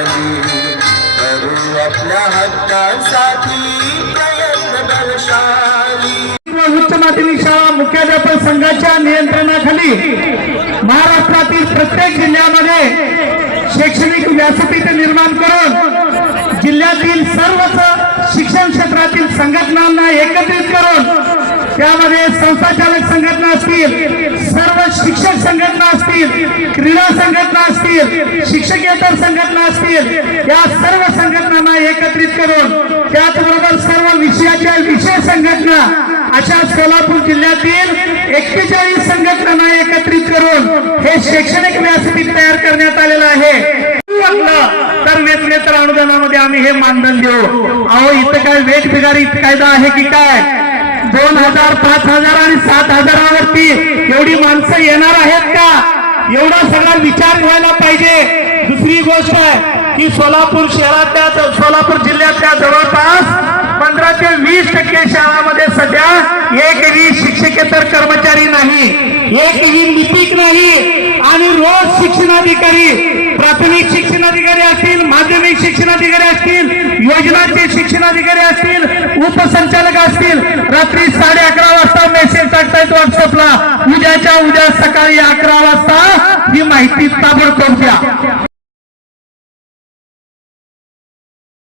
झाली करू आपल्या हक्कांसाठी उच्च माध्यमिक शाळा मुख्याध्यापक संघाच्या नियंत्रणाखाली महाराष्ट्रातील प्रत्येक जिल्ह्यामध्ये शैक्षणिक व्यासपीठ निर्माण करून जिल्ह्यातील सर्वच शिक्षण क्षेत्रातील संघटनांना एकत्रित करून त्यामध्ये संस्थाचालक संघटना असतील सर्व शिक्षक संघटना असतील क्रीडा संघटना असतील शिक्षकेतर संघटना असतील या सर्व संघटनांना एकत्रित करून त्याचबरोबर सर्व विषयाच्या विषय संघटना अशा सोलापूर जिल्ह्यातील एक्केचाळीस संघटनांना एकत्रित करून हे शैक्षणिक व्यासपीठ तयार करण्यात आलेलं आहे. तर वेतनेतर अनुदानामध्ये आम्ही हे मानधन देऊ. अहो इथं काय वेट बिगारी कायदा आहे की काय? दोन हजार पाच हजार आणि सात हजारावरती एवढी माणसं येणार आहेत का? एवढा सगळा विचार व्हायला पाहिजे. दुसरी गोष्ट आहे की सोलापूर शहरातल्या सोलापूर जिल्ह्यातल्या जवळपास पंधरा ते वीस टक्के शाळामध्ये सध्या एकही शिक्षकेतर कर्मचारी नाही. एकही लिपिक नाही. आणि रोज शिक्षणाधिकारी प्राथमिक शिक्षणाधिकारी असतील माध्यमिक शिक्षणाधिकारी असतील योजनाचे शिक्षणाधिकारी असतील उपसंचालक असतील रात्री साडे अकरा वाजता मेसेज टाकतायत व्हॉट्सअपला उद्याच्या उद्या सकाळी अकरा वाजता ही माहिती ताबडतोब द्या.